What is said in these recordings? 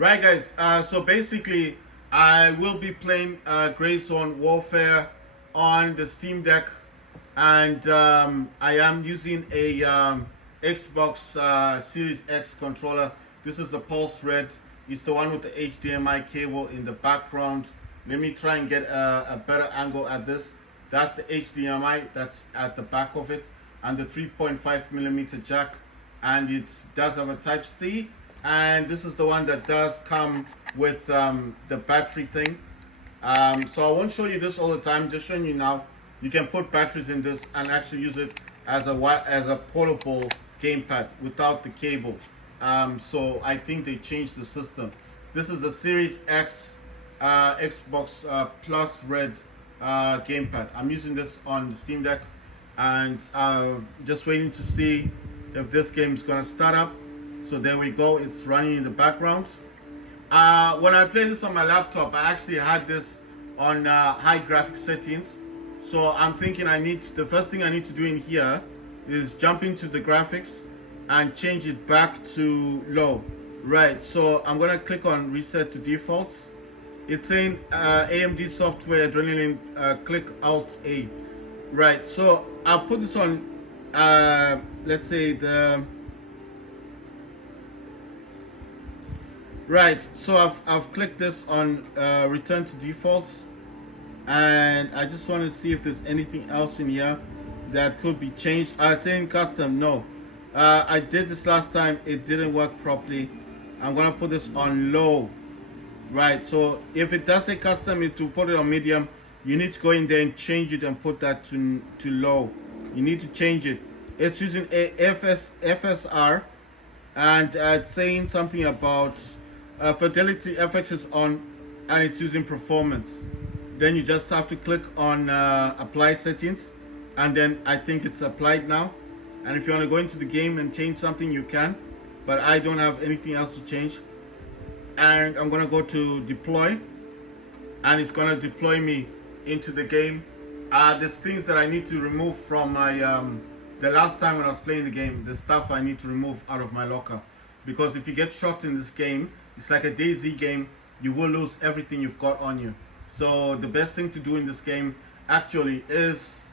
Right, guys. So basically, I will be playing Grey Zone Warfare on the Steam Deck, and I am using a Xbox Series X controller. This is the Pulse Red. It's the one with the HDMI cable in the background. Let me try and get a better angle at this. That's the HDMI that's at the back of it, and the 3.5mm jack, and it does have a Type C. And this is the one that does come with the battery thing. So I won't show you this all the time, just showing you now. You can put batteries in this and actually use it as a portable gamepad without the cable. So I think they changed the system. This is a Series X Xbox Plus Red gamepad. I'm using this on the Steam Deck, and just waiting to see if this game is gonna start up. So there we go, it's running in the background. When I played this on my laptop, I actually had this on high graphics settings. So I'm thinking the first thing I need to do in here is jump into the graphics and change it back to low. Right, so I'm gonna click on reset to defaults. It's saying AMD software Adrenaline, click Alt A. Right, so I'll put this on, let's say right, so I've clicked this on return to defaults, and I just want to see if there's anything else in here that could be changed. Saying custom, no. I did this last time, it didn't work properly. I'm gonna put this on low. Right, so if it does say custom, it will put it on medium. You need to go in there and change it and put that to low. You need to change it. It's using a FSR, and it's saying something about fidelity FX is on, and it's using performance. Then you just have to click on apply settings, and then I think it's applied now. And if you want to go into the game and change something, you can, but I don't have anything else to change. And I'm gonna go to deploy, and it's gonna deploy me into the game. There's things that I need to remove from my the last time when I was playing the game. The stuff I need to remove out of my locker, because if you get shot in this game, it's like a DayZ game. You will lose everything you've got on you. So the best thing to do in this game actually is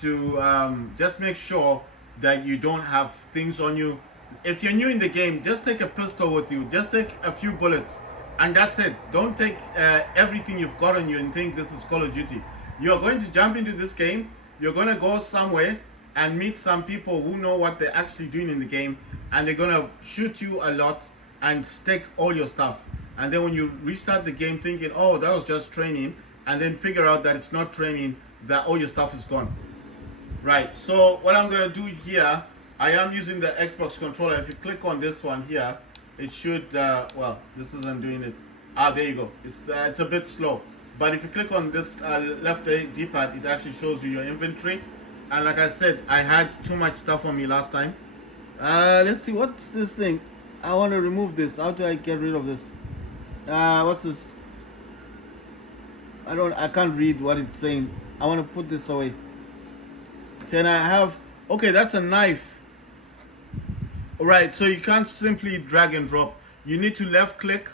to just make sure that you don't have things on you. If you're new in the game, just take a pistol with you. Just take a few bullets, and that's it. Don't take everything you've got on you and think this is Call of Duty. You're going to jump into this game. You're going to go somewhere and meet some people who know what they're actually doing in the game, and they're going to shoot you a lot and take all your stuff. And then when you restart the game thinking, oh, that was just training, and then figure out that it's not training, that all your stuff is gone. Right, so what I'm going to do here, I am using the Xbox controller. If you click on this one here, it should, well, this isn't doing it. There you go. It's a bit slow. But if you click on this left D-pad, it actually shows you your inventory. And like I said, I had too much stuff on me last time. Let's see, what's this thing? I want to remove this. How do I get rid of this? What's this? I can't read what it's saying. I want to put this away. Can I have, okay, that's a knife. Right, so you can't simply drag and drop. You need to left click.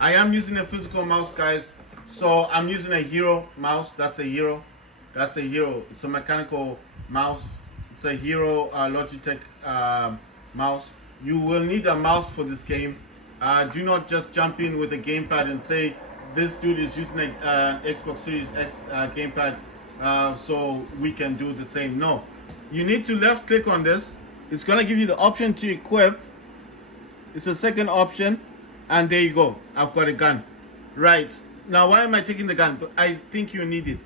I am using a physical mouse, guys. So I'm using a Hero mouse. That's a Hero. That's a Hero. It's a mechanical mouse. It's a Hero Logitech mouse. You will need a mouse for this game. Do not just jump in with a gamepad and say this dude is using an Xbox Series X gamepad, so we can do the same. No, you need to left click on this. It's gonna give you the option to equip. It's a second option, and there you go. I've got a gun. Right, now why am I taking the gun? I think you need it.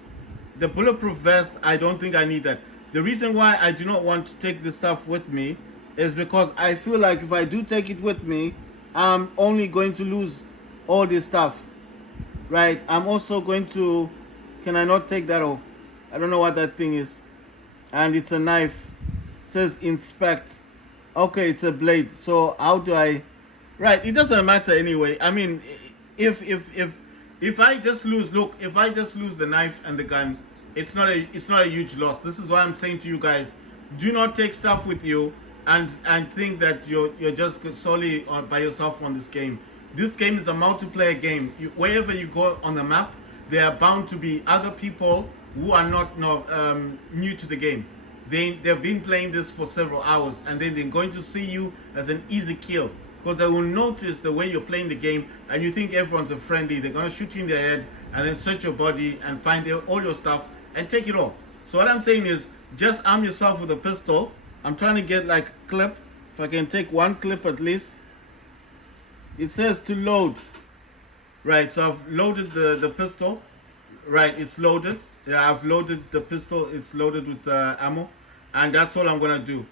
The bulletproof vest, I don't think I need that. The reason why I do not want to take this stuff with me is because I feel like if I do take it with me, I'm only going to lose all this stuff. Right, I'm also going to, can I not take that off? I don't know what that thing is. And it's a knife. It says inspect. Okay, it's a blade. So how do I, right, it doesn't matter anyway. I mean, if I just lose, look, if I just lose the knife and the gun, it's not a huge loss. This is why I'm saying to you guys, do not take stuff with you and think that you're just solely by yourself on this game. This game is a multiplayer game. Wherever you go on the map, there are bound to be other people who are not new to the game. They've been playing this for several hours, and then they're going to see you as an easy kill, because they will notice the way you're playing the game and you think everyone's a friendly. They're going to shoot you in the head and then search your body and find all your stuff and take it all. So what I'm saying is, just arm yourself with a pistol. I'm trying to get like a clip. If I can take one clip at least. It says to load. Right, so I've loaded the pistol. Right, it's loaded. Yeah, I've loaded the pistol. It's loaded with ammo. And that's all I'm going to do.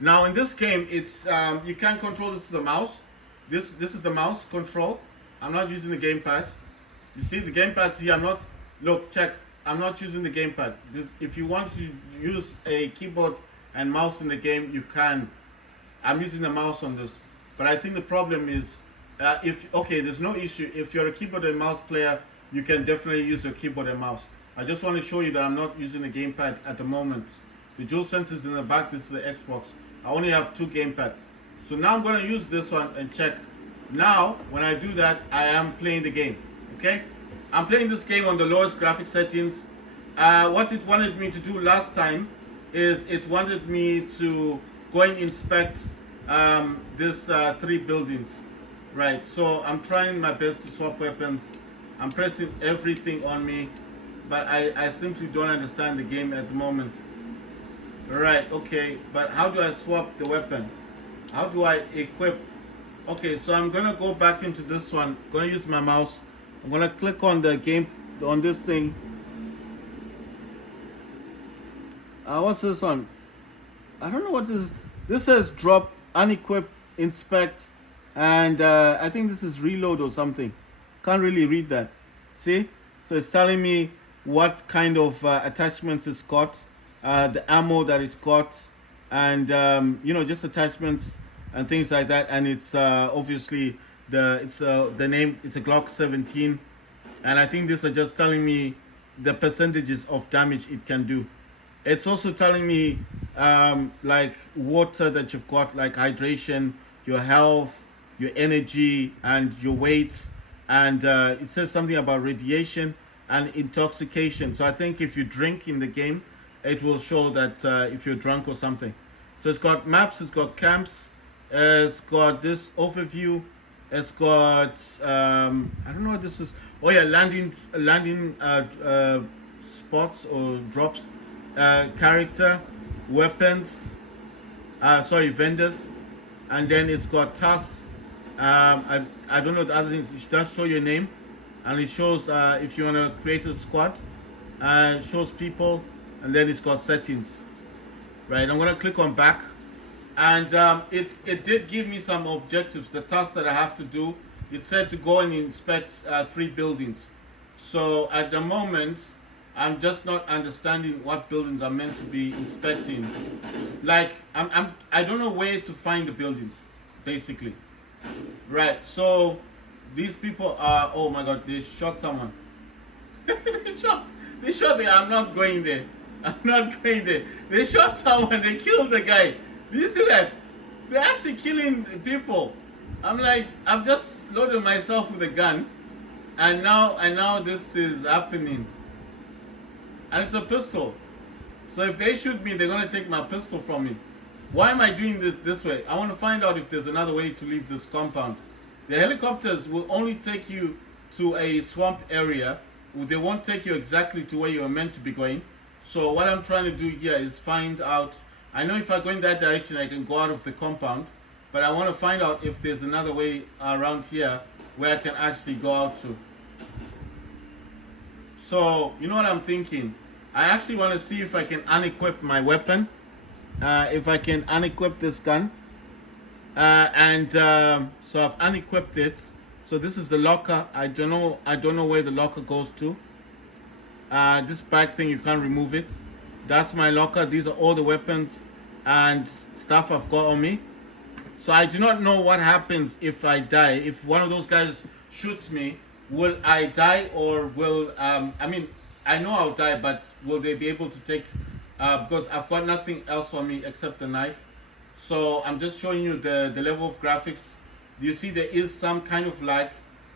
Now in this game, it's you can control this with the mouse. This is the mouse control. I'm not using the gamepad. You see the gamepad's here. Look, check. I'm not using the gamepad. If you want to use a keyboard and mouse in the game, you can. I'm using the mouse on this. But I think the problem is, there's no issue. If you're a keyboard and mouse player, you can definitely use your keyboard and mouse. I just want to show you that I'm not using the gamepad at the moment. The DualSense is in the back. This is the Xbox. I only have 2 gamepads. So now I'm going to use this one and check. Now, when I do that, I am playing the game. Okay? I'm playing this game on the lowest graphic settings. What it wanted me to do last time is it wanted me to go and inspect these 3 buildings. Right, so I'm trying my best to swap weapons. I'm pressing everything on me, but I simply don't understand the game at the moment. Right, okay, but how do I swap the weapon? How do I equip? Okay, so I'm gonna go back into this one. I'm gonna use my mouse. I'm gonna click on the game, on this thing. What's this one? I don't know what this is. This says drop, unequip, inspect, and I think this is reload or something. Can't really read that. See? So it's telling me what kind of attachments it's got, the ammo that it's got, and just attachments and things like that. And it's obviously the name. It's a Glock 17, and I think these are just telling me the percentages of damage it can do. It's also telling me like water that you've got, like hydration, your health, your energy, and your weight. And it says something about radiation and intoxication. So I think if you drink in the game, it will show that if you're drunk or something. So it's got maps, it's got camps, it's got this overview, it's got I don't know what this is. Oh yeah, landing spots or drops, character, weapons, vendors, and then it's got tasks. I don't know the other things. It does show your name, and it shows if you want to create a squad. It shows people, and then it's got settings. Right, I'm gonna click on back, and it did give me some objectives. The tasks that I have to do. It said to go and inspect 3 buildings. So at the moment, I'm just not understanding what buildings I'm meant to be inspecting. Like I don't know where to find the buildings, basically. Right, so these people are, oh my god, they shot someone. they shot me. I'm not going there. I'm not going there. They shot someone, they killed the guy. Do you see that? They're actually killing people. I'm like, I've just loaded myself with a gun, and now this is happening. And it's a pistol. So if they shoot me, they're gonna take my pistol from me. Why am I doing this way? I want to find out if there's another way to leave this compound. The helicopters will only take you to a swamp area. They won't take you exactly to where you are meant to be going. So what I'm trying to do here is find out. I know if I go in that direction, I can go out of the compound. But I want to find out if there's another way around here where I can actually go out to. So, you know what I'm thinking? I actually want to see if I can unequip my weapon. If I can unequip this gun. So I've unequipped it. So this is the locker. I don't know where the locker goes to. This back thing, you can't remove it. That's my locker. These are all the weapons and stuff I've got on me. So I do not know what happens if I die. If one of those guys shoots me, will I die, or will I know I'll die, but will they be able to take because I've got nothing else on me except the knife. So I'm just showing you the level of graphics you see there is some kind of lag,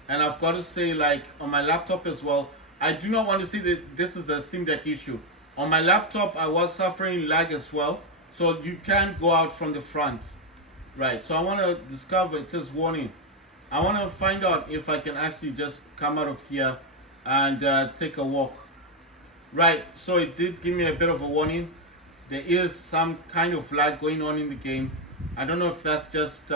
and I've got to say, like on my laptop as well, I do not want to see that this is a Steam Deck issue. On my laptop, I was suffering lag as well, so you can't go out from the front, right? So I want to discover, it says warning. I want to find out if I can actually just come out of here and take a walk. Right, so it did give me a bit of a warning. There is some kind of lag going on in the game. I don't know if that's just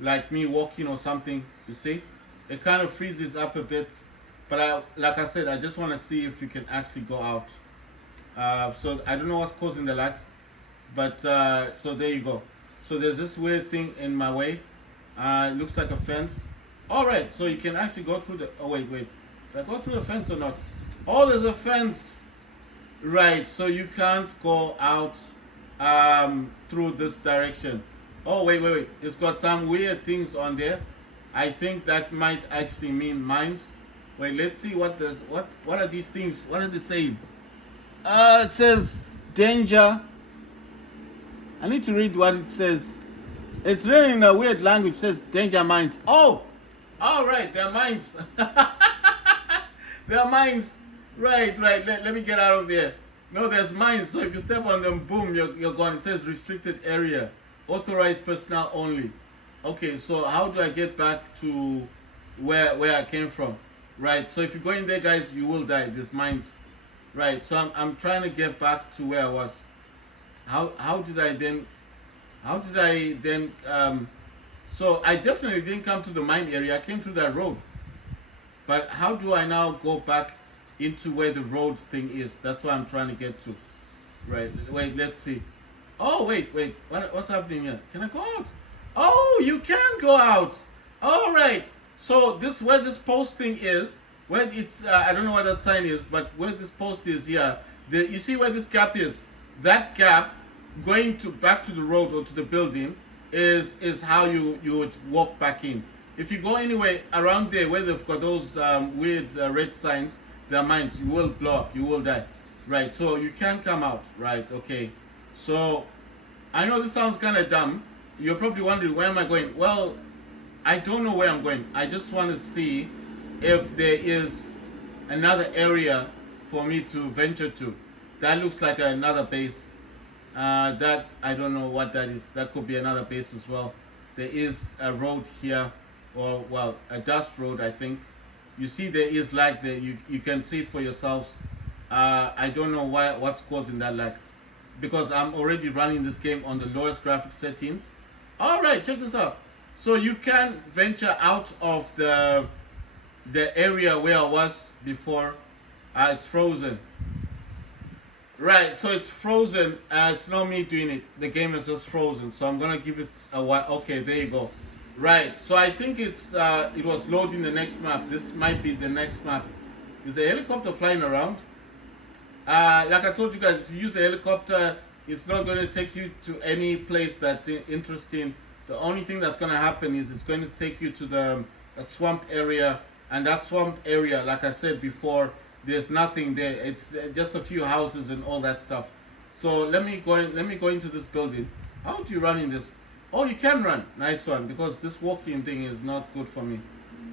like me walking or something, you see? It kind of freezes up a bit. But like I said, I just want to see if you can actually go out. So I don't know what's causing the lag. But so there you go. So there's this weird thing in my way. It looks like a fence. Alright, so you can actually go through the... Oh, wait. Did I go through the fence or not? Oh, there's a fence. Right, so you can't go out through this direction. Oh, wait. It's got some weird things on there. I think that might actually mean mines. Wait, let's see what are these things? What are they saying? It says danger. I need to read what it says. It's written in a weird language. It says danger mines. Oh, all right, they're mines. They're mines. Right. Let me get out of there. No, there's mines. So if you step on them, boom, you're gone. It says restricted area, authorized personnel only. Okay, so how do I get back to where I came from? Right. So if you go in there, guys, you will die. There's mines. Right. So I'm trying to get back to where I was. How did I then? So I definitely didn't come to the mine area. I came to that road. But how do I now go back into where the road thing is? That's what I'm trying to get to. Right. Wait, let's see. Oh, wait. What's happening here? Can I go out? Oh, you can go out. All right. So this where this post thing is, where it's I don't know what that sign is, but where this post is here, you see where this gap is? That gap going to back to the road or to the building is how you would walk back in. If you go anywhere around there where they've got those weird red signs, their mines, you will blow up, you will die. Right, so you can come out. Right, okay. So I know this sounds kind of dumb. You're probably wondering, where am I going? Well, I don't know where I'm going. I just want to see if there is another area for me to venture to. That looks like another base. That I don't know what that is. That could be another base as well. There is a road here, or well, a dust road, I think. You see there is lag there. You can see it for yourselves. I don't know what's causing that lag, because I'm already running this game on the lowest graphics settings. All right, check this out. So you can venture out of the area where I was before. It's frozen. Right, so it's frozen. It's not me doing it. The game is just frozen. So I'm gonna give it a while. Okay, there you go. Right, so I think it was loading the next map. This might be the next map. Is a helicopter flying around? Like I told you guys, if you use a helicopter, it's not going to take you to any place that's interesting. The only thing that's going to happen is it's going to take you to a swamp area, and that swamp area, like I said before, there's nothing there. It's just a few houses and all that stuff. So let me go into this building. How do you run in this? Oh, you can run. Nice one, because this walking thing is not good for me.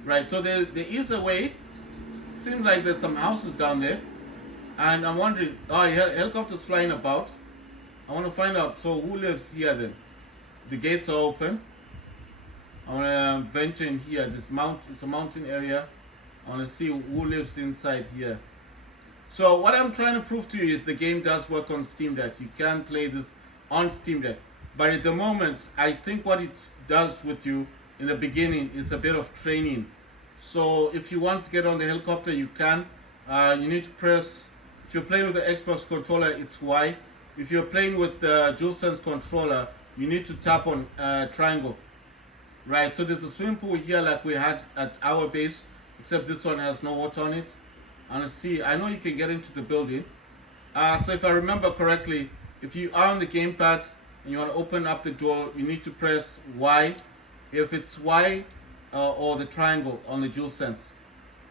Right, so there is a way. Seems like there's some houses down there. And I'm wondering, oh, helicopters flying about. I want to find out, so who lives here then? The gates are open. I want to venture in here. It's a mountain area. I want to see who lives inside here. So what I'm trying to prove to you is the game does work on Steam Deck. You can play this on Steam Deck. But at the moment, I think what it does with you in the beginning is a bit of training. So if you want to get on the helicopter, you can. You need to press, if you're playing with the Xbox controller, it's Y. If you're playing with the DualSense controller, you need to tap on triangle. Right, so there's a swimming pool here like we had at our base, except this one has no water on it. And see, I know you can get into the building. So if I remember correctly, if you are on the gamepad and you want to open up the door, you need to press Y. If it's Y or the triangle on the DualSense.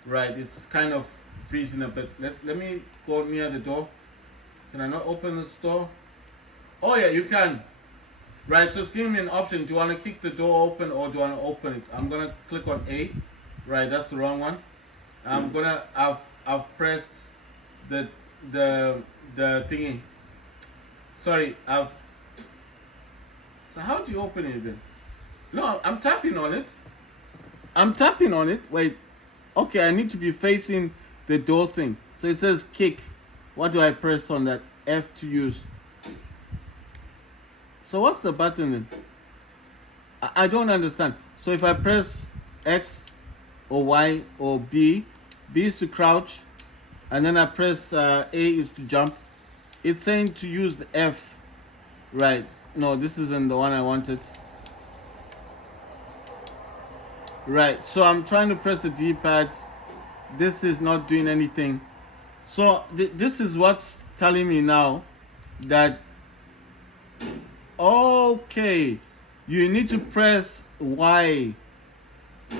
Right, it's kind of freezing a bit. Let me go near the door. Can I not open this door? Oh yeah, you can. Right, so it's giving me an option. Do you want to kick the door open or do you want to open it? I'm gonna click on A. Right, that's the wrong one. I've pressed the the thingy. Sorry, so how do you open it then? No, I'm tapping on it. I'm tapping on it. Wait. Okay, I need to be facing the door thing. So it says kick. What do I press on that? F to use. So what's the button then? I don't understand. So if I press X or Y or B is to crouch, and then I press A is to jump. It's saying to use the F. Right. No, this isn't the one I wanted. Right, so I'm trying to press the D-pad. This is not doing anything. So this is what's telling me now that, okay, you need to press Y.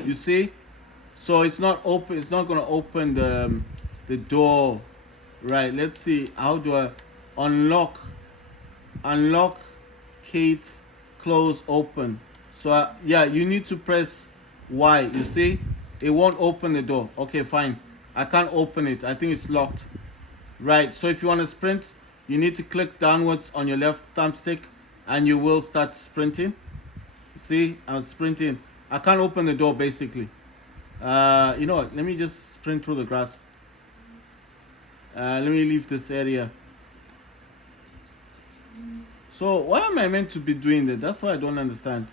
You see? So it's not open. It's not going to open the door. Right, let's see. How do I unlock, Kate, close, open? So yeah, you need to press Y. You see, it won't open the door. Okay, fine, I can't open it. I think it's locked. Right, so if you want to sprint, you need to click downwards on your left thumbstick and you will start sprinting. See, I'm sprinting. I can't open the door basically. You know what, let me just sprint through the grass. Let me leave this area. So why am I meant to be doing that? That's what I don't understand.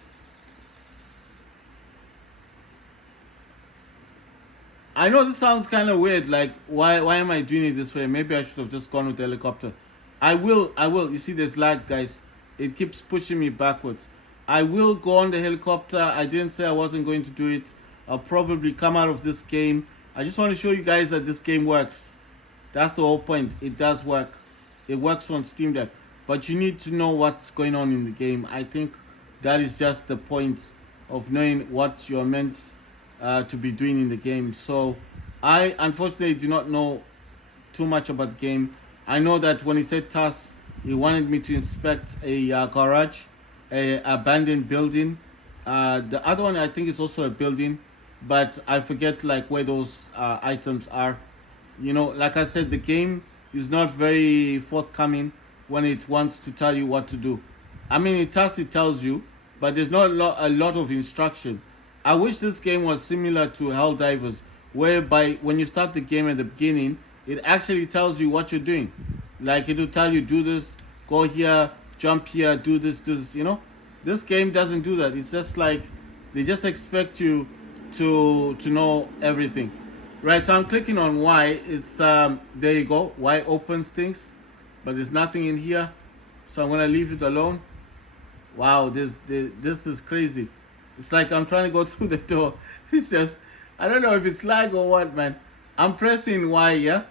I know this sounds kind of weird, like why am I doing it this way? Maybe I should have just gone with the helicopter. I will. You see there's lag, guys. It keeps pushing me backwards. I will go on the helicopter. I didn't say I wasn't going to do it. I'll probably come out of this game. I just want to show you guys that this game works. That's the whole point. It does work. It works on Steam Deck. But you need to know what's going on in the game. I think that is just the point of knowing what you're meant to be doing in the game. So I unfortunately do not know too much about the game. I know that when he said tasks, he wanted me to inspect a garage, a abandoned building. The other one I think is also a building, but I forget like where those items are. You know, like I said, the game is not very forthcoming when it wants to tell you what to do. I mean, it tells you, but there's not a lot of instruction. I wish this game was similar to Helldivers, whereby when you start the game at the beginning, it actually tells you what you're doing. Like it will tell you, do this, go here, jump here, do this, you know. This game doesn't do that. It's just like, they just expect you to know everything. Right, so I'm clicking on Y. It's, there you go, Y opens things, but there's nothing in here. So I'm gonna leave it alone. Wow, this is crazy. It's like I'm trying to go through the door. It's just, I don't know if it's lag or what, man. I'm pressing Y, yeah?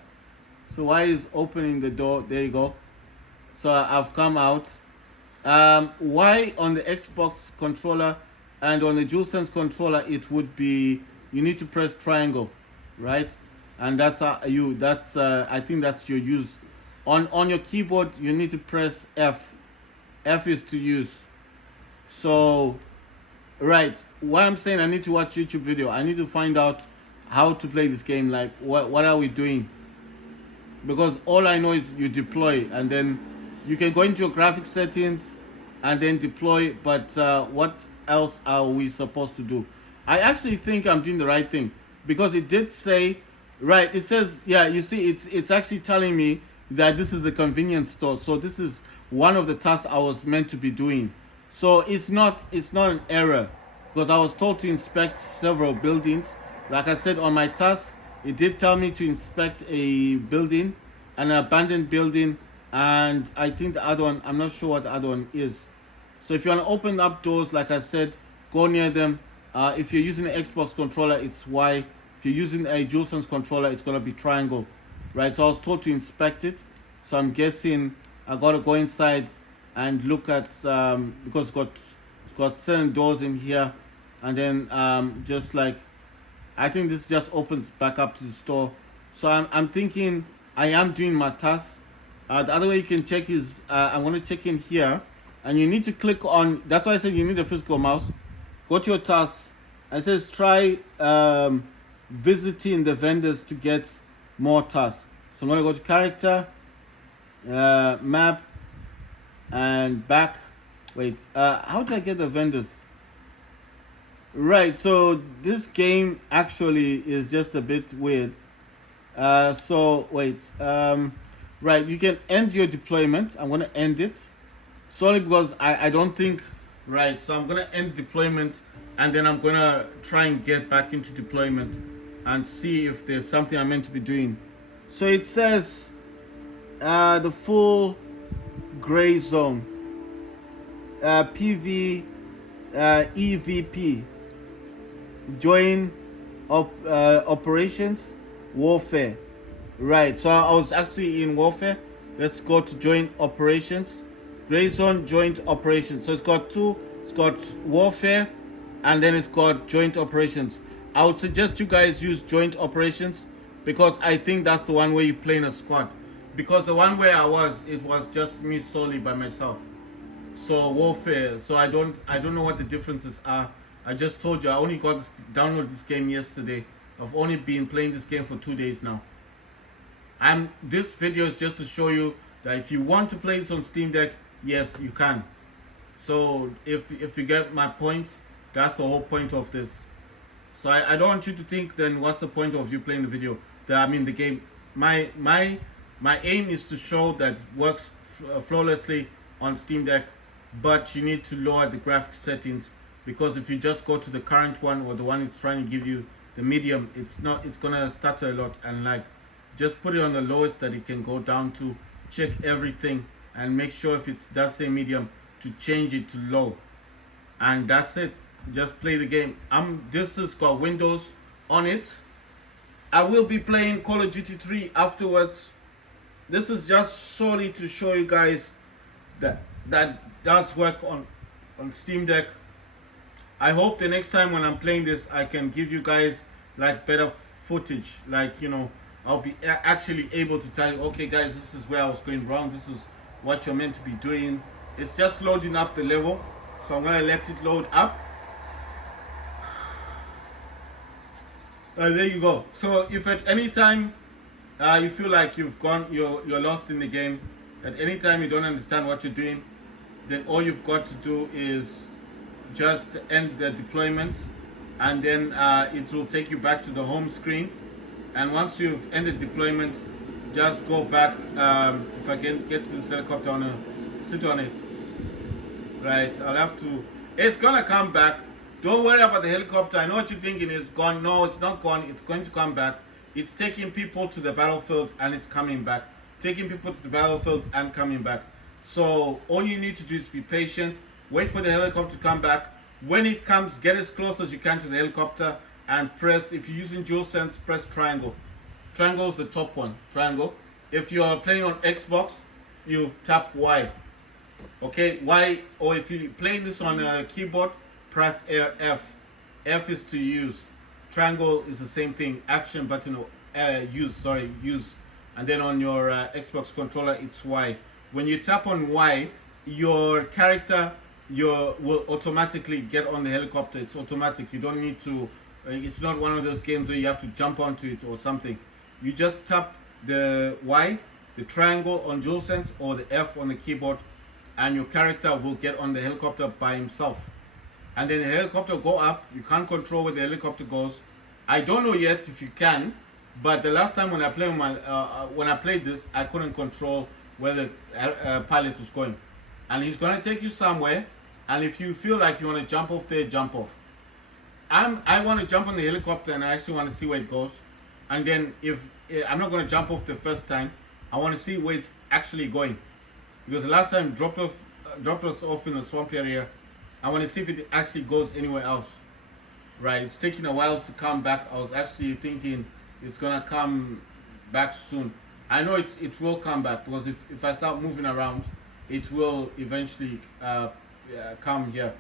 So Y is opening the door. There you go. So I've come out. Y on the Xbox controller and on the DualSense controller, it would be, you need to press triangle, right? And that's I think that's your use. On your keyboard, you need to press F. F is to use. So, right, why I'm saying I need to watch YouTube video, I need to find out how to play this game. Like, what are we doing? Because all I know is you deploy, and then you can go into your graphics settings and then deploy, but what else are we supposed to do? I actually think I'm doing the right thing, because it did say, right, it says, yeah, you see, it's actually telling me that this is the convenience store. So this is one of the tasks I was meant to be doing. So it's not an error, because I was told to inspect several buildings. Like I said, on my task, it did tell me to inspect a building, an abandoned building, and I think the other one, I'm not sure what the other one is. So if you want to open up doors, like I said, go near them. If you're using an Xbox controller, it's Y. If you're using a DualSense controller, it's going to be triangle. Right, so I was told to inspect it. So I'm guessing I got to go inside and look at, because it's got certain doors in here. And then just like, I think this just opens back up to the store. So I'm thinking I am doing my tasks. The other way you can check is, I'm going to check in here. and you need to click on. That's why I said you need a physical mouse. Go to your tasks, and it says try visiting the vendors to get more tasks. So I'm gonna go to character, map, and back. Wait, how do I get the vendors? Right, so this game actually is just a bit weird. So wait, right, you can end your deployment. I'm gonna end it solely because I don't think, right, so I'm gonna end deployment, and then I'm gonna try and get back into deployment and see if there's something I'm meant to be doing. So it says the full gray zone, PV, EVP, join operations, warfare. Right, so I was actually in warfare. Let's go to join operations, gray zone, joint operations. So it's got two. It's got warfare, and then it's got joint operations. I would suggest you guys use joint operations because I think that's the one where you play in a squad. Because the one where I was, it was just me solely by myself. So warfare. So I don't know what the differences are. I just told you I only got download this game yesterday. I've only been playing this game for 2 days now. This video is just to show you that if you want to play this on Steam Deck, yes, you can. So if you get my point, that's the whole point of this. So I don't want you to think then what's the point of you playing the video? The game. My aim is to show that it works flawlessly on Steam Deck, but you need to lower the graphics settings, because if you just go to the current one or the one it's trying to give you, the medium, it's gonna stutter a lot, and like just put it on the lowest that it can go down to. Check everything and make sure if it does say medium to change it to low, and that's it. Just play the game. This has got Windows on it. I will be playing Call of Duty 3 afterwards. This is just solely to show you guys that does work on Steam Deck. I hope the next time when I'm playing this, I can give you guys like better footage. Like, you know, I'll be actually able to tell you, okay guys, this is where I was going wrong. This is what you're meant to be doing. It's just loading up the level. So I'm gonna let it load up. There you go. So if at any time you feel like you're lost in the game, at any time you don't understand what you're doing, then all you've got to do is just end the deployment, and then it will take you back to the home screen. And once you've ended deployment, just go back. If I can get to this helicopter, sit on it. Right, I'll have to. It's gonna come back. Don't worry about the helicopter. I know what you're thinking. It's gone. No, it's not gone. It's going to come back. It's taking people to the battlefield and it's coming back. Taking people to the battlefield and coming back. So all you need to do is be patient. Wait for the helicopter to come back. When it comes, get as close as you can to the helicopter and press. If you're using DualSense, press triangle. Triangle is the top one. Triangle. If you are playing on Xbox, you tap Y. Okay, Y. Or if you're playing this on a keyboard, press F. F is to use. Triangle is the same thing. Action button, use. And then on your Xbox controller, it's Y. When you tap on Y, your character will automatically get on the helicopter. It's automatic. You don't need to. It's not one of those games where you have to jump onto it or something. You just tap the Y, the triangle on DualSense, or the F on the keyboard, and your character will get on the helicopter by himself. And then the helicopter will go up. You can't control where the helicopter goes. I don't know yet if you can, but the last time when I played this, I couldn't control where the pilot was going. And he's going to take you somewhere, and if you feel like you want to jump off there, jump off. I want to jump on the helicopter, and I actually want to see where it goes. And then if I'm not going to jump off the first time, I want to see where it's actually going, because the last time it dropped us off in a swamp area. I want to see if it actually goes anywhere else. Right, it's taking a while to come back. I was actually thinking it's gonna come back soon. I know it will come back, because if I start moving around, it will eventually come here.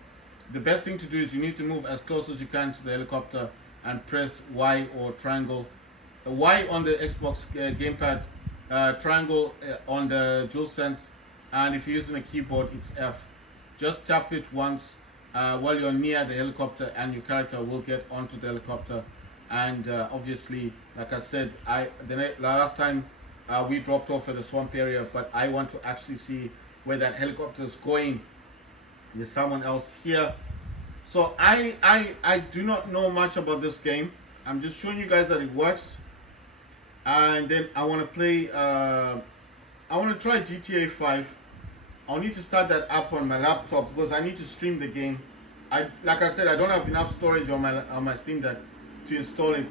The best thing to do is you need to move as close as you can to the helicopter and press Y or triangle. Y on the Xbox gamepad, triangle on the DualSense, and if you're using a keyboard, it's F. just tap it once while you're near the helicopter, and your character will get onto the helicopter. And obviously, like I said, the last time we dropped off at the swamp area, but I want to actually see where that helicopter is going. There's someone else here. So I do not know much about this game. I'm just showing you guys that it works. And then I want to play, I want to try GTA 5. I'll need to start that up on my laptop because I need to stream the game. Like I said, I don't have enough storage on my Steam Deck to install it.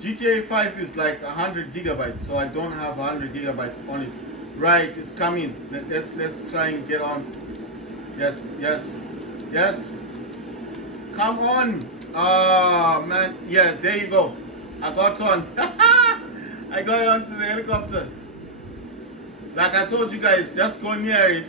GTA 5 is like 100 gigabytes, so I don't have 100 gigabytes on it. Right, it's coming. Let's try and get on. Yes. Come on. Oh man, yeah, there you go. I got on. I got onto the helicopter. Like I told you guys, just go near it.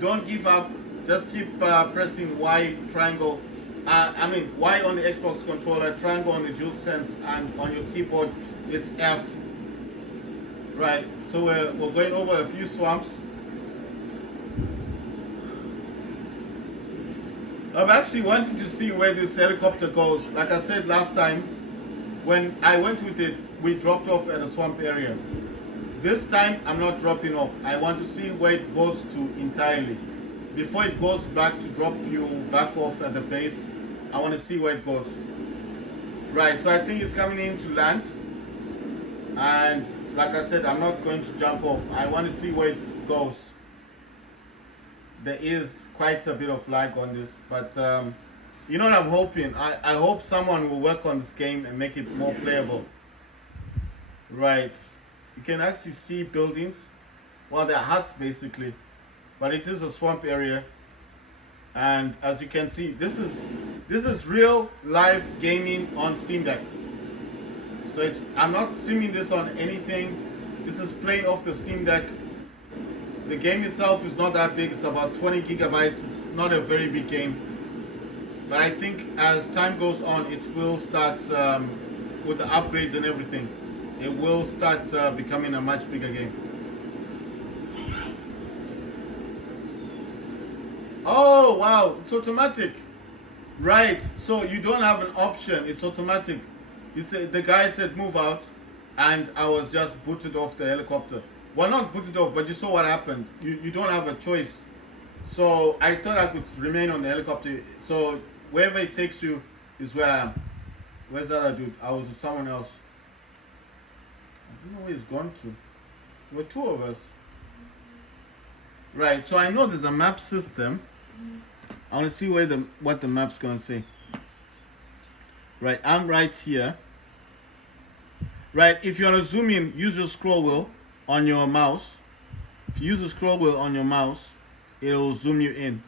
Don't give up. Just keep pressing Y triangle. Y on the Xbox controller, triangle on the DualSense, and on your keyboard it's F. Right. So we're going over a few swamps. I'm actually wanting to see where this helicopter goes. Like I said last time, when I went with it, we dropped off at a swamp area. This time, I'm not dropping off. I want to see where it goes to entirely. Before it goes back to drop you back off at the base, I want to see where it goes. Right, so I think it's coming in to land. And like I said, I'm not going to jump off. I want to see where it goes. There is quite a bit of lag on this, but you know what I'm hoping? I hope someone will work on this game and make it more playable. Right, you can actually see buildings. Well, they're huts basically, but it is a swamp area. And as you can see, this is real live gaming on Steam Deck. So I'm not streaming this on anything. This is playing off the Steam Deck. The game itself is not that big. It's about 20 gigabytes. It's not a very big game. But I think as time goes on, it will start, with the upgrades and everything, it will start becoming a much bigger game. Oh, wow. It's automatic. Right. So you don't have an option. It's automatic. The guy said move out, and I was just booted off the helicopter. Well, not booted off, but you saw what happened. You don't have a choice. So I thought I could remain on the helicopter. So wherever it takes you is where I am. Where's that other dude? I was with someone else. I don't know where he's gone to. There were two of us. Right, so I know there's a map system. I want to see what the map's going to say. Right, I'm right here. Right, if you want to zoom in, use your scroll wheel on your mouse. If you use the scroll wheel on your mouse, it will zoom you in.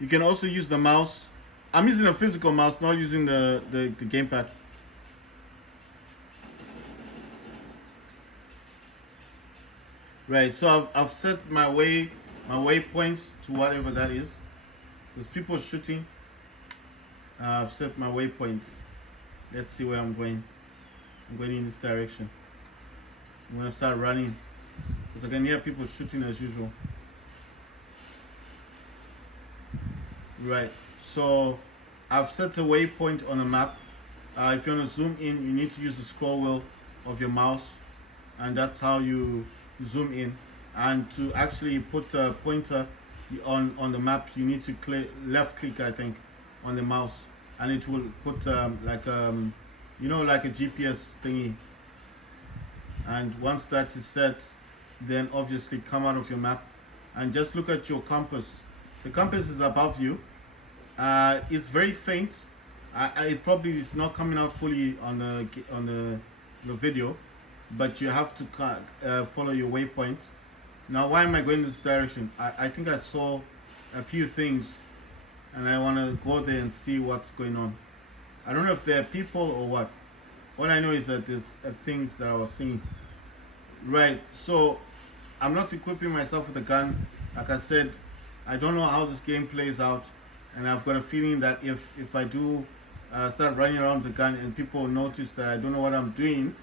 You can also use the mouse. I'm using a physical mouse, not using the gamepad. Right, so I've set my waypoint to whatever that is. There's people shooting. I've set my waypoints. Let's see where I'm going. I'm going in this direction. I'm gonna start running because I can hear people shooting as usual. Right, so I've set a waypoint on a map. If you want to zoom in, you need to use the scroll wheel of your mouse, and that's how you zoom in. And to actually put a pointer on the map, you need to left click, I think, on the mouse, and it will put like a GPS thingy. And once that is set, then obviously come out of your map and just look at your compass. The compass is above you. It's very faint. It probably is not coming out fully on the video, but you have to follow your waypoint. Now, why am I going in this direction? I think I saw a few things, and I want to go there and see what's going on. I don't know if there are people or what. All I know is that there's things that I was seeing. Right, so I'm not equipping myself with a gun. Like I said, I don't know how this game plays out, and I've got a feeling that if I do start running around with the gun and people notice that I don't know what I'm doing,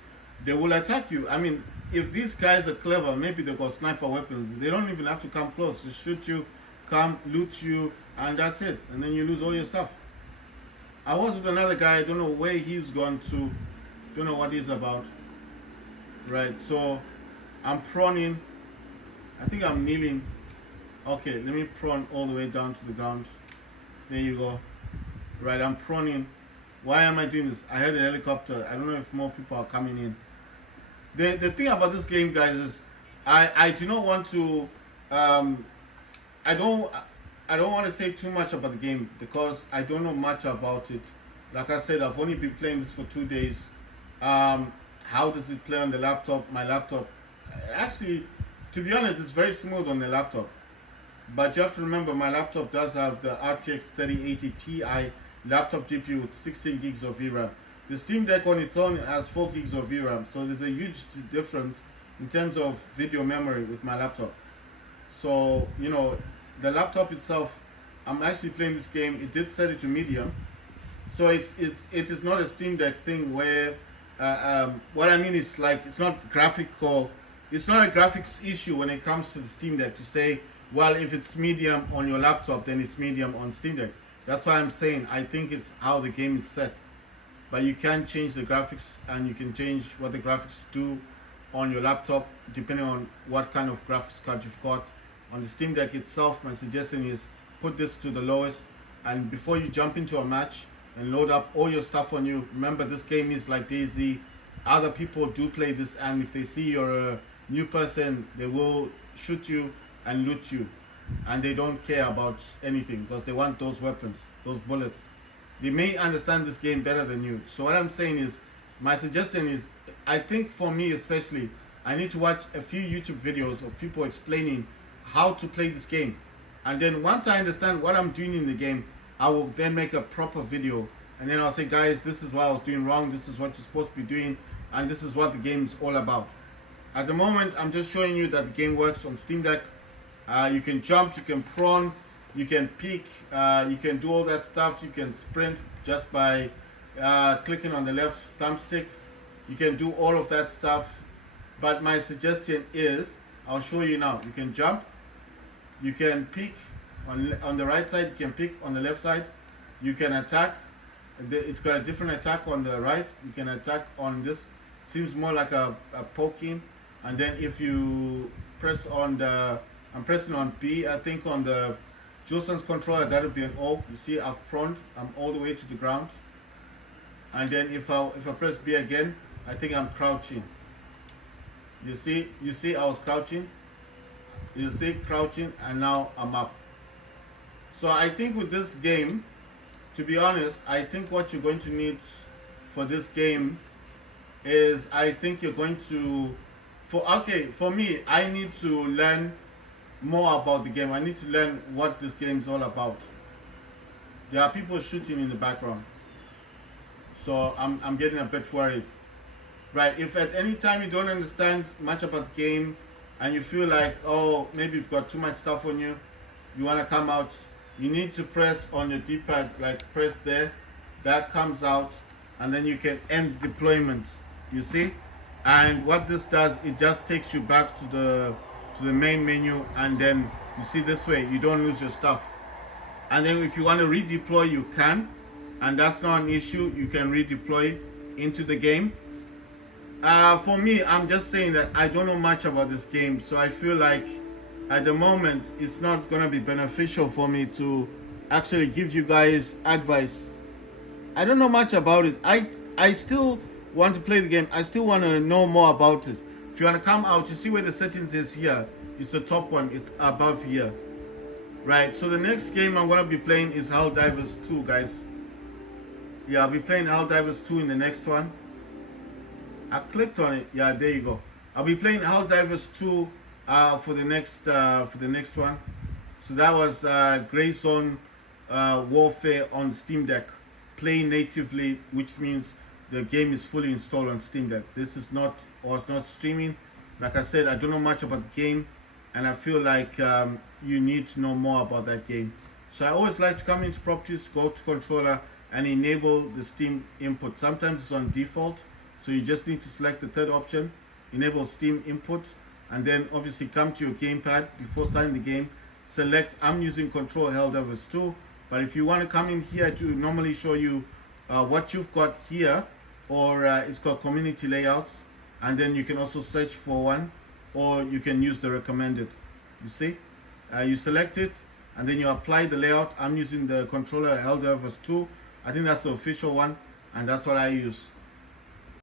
they will attack you. I mean, if these guys are clever, maybe they've got sniper weapons. They don't even have to come close to shoot you, come loot you, and that's it. And then you lose all your stuff. I was with another guy. I don't know where he's gone to. Don't know what he's about. Right. So I'm proning. I think I'm kneeling. Okay, let me prone all the way down to the ground. There you go. Right, I'm proning. Why am I doing this? I heard a helicopter. I don't know if more people are coming in. The thing about this game, guys, is I do not want to I don't want to say too much about the game because I don't know much about it. Like I said, I've only been playing this for 2 days. How does it play on the laptop? My laptop, actually, to be honest, it's very smooth on the laptop. But you have to remember, my laptop does have the RTX 3080 Ti laptop GPU with 16 gigs of VRAM. The Steam Deck on its own has 4 gigs of VRAM, so there's a huge difference in terms of video memory with my laptop. So, you know, the laptop itself, I'm actually playing this game. It did set it to medium, so it is not a Steam Deck thing where what I mean is, like, it's not graphical. It's not a graphics issue when it comes to the Steam Deck to say, well, if it's medium on your laptop, then it's medium on Steam Deck. That's why I'm saying I think it's how the game is set. But you can change the graphics, and you can change what the graphics do on your laptop depending on what kind of graphics card you've got. On the Steam Deck itself, my suggestion is put this to the lowest, and before you jump into a match and load up all your stuff on you, remember this game is like DayZ. Other people do play this, and if they see you're a new person, they will shoot you and loot you, and they don't care about anything because they want those weapons, those bullets. They may understand this game better than you. So what I'm saying is, my suggestion is, I think for me especially, I need to watch a few YouTube videos of people explaining how to play this game, and then once I understand what I'm doing in the game, I will then make a proper video, and then I'll say, guys, this is what I was doing wrong, this is what you're supposed to be doing, and this is what the game is all about. At the moment, I'm just showing you that the game works on Steam Deck. You can jump, you can prone, you can peek, you can do all that stuff. You can sprint just by clicking on the left thumbstick. You can do all of that stuff. But my suggestion is, I'll show you now. You can jump, you can peek on the right side, you can peek on the left side, you can attack. It's got a different attack on the right. You can attack on this. Seems more like a poking. And then if you press on the, I'm pressing on B, I think on the DualSense controller, that'll be an O. You see, I've proned, I'm all the way to the ground. And then if I press B again, I think I'm crouching. You see I was crouching. You see crouching, and now I'm up. So I think with this game, to be honest, I think what you're going to need for this game is, I think you're going to, for me, I need to learn more about the game. I need to learn what this game is all about. There are people shooting in the background, so I'm getting a bit worried. Right, if at any time you don't understand much about the game and you feel like, oh, maybe you've got too much stuff on you, you want to come out, you need to press on your D-pad, like press there, that comes out, and then you can end deployment, you see? And what this does, it just takes you back to the main menu, and then you see this way, you don't lose your stuff. And then if you want to redeploy, you can, and that's not an issue. You can redeploy into the game. For me, I'm just saying that I don't know much about this game, so I feel like at the moment it's not going to be beneficial for me to actually give you guys advice. I don't know much about it. I still want to play the game. I still want to know more about it. If you want to come out, you see where the settings is here. It's the top one. It's above here. Right, so the next game I'm going to be playing is Helldivers 2, guys. Yeah, I'll be playing Helldivers 2 in the next one. I clicked on it. Yeah, there you go. I'll be playing Helldivers 2 for the next one. So that was Gray Zone Warfare on Steam Deck, playing natively, which means the game is fully installed on Steam Deck. This is not, or it's not streaming. Like I said, I don't know much about the game, and I feel like you need to know more about that game. So I always like to come into properties, go to controller, and enable the Steam input. Sometimes it's on default, so you just need to select the third option, enable Steam input, and then obviously come to your gamepad before starting the game select, I'm using Control held over 2, but if you want to come in here to normally show you what you've got here, or it's called community layouts, and then you can also search for one, or you can use the recommended. You see, you select it and then you apply the layout. I'm using the controller held over 2. I think that's the official one, and that's what I use.